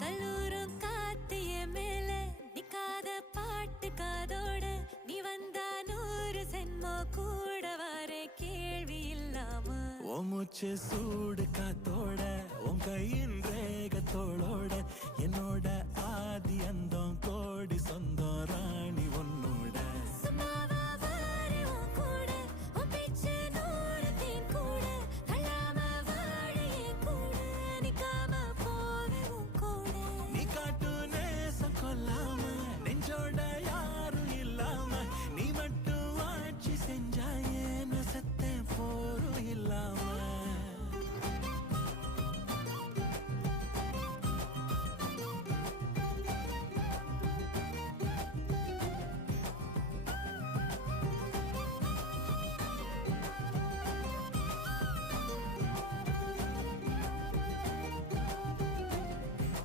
கல்லூரும் காத்திய மேல நிக்காத பாட்டு காதோட நீ வந்தா 100 சென்மோ கூட வர கேள்வி இல்லாம ஓ மூச்சு சூடு காத்தோட உன் கையின் ரேகத்தோளோட என்னோட ஆதி அந்த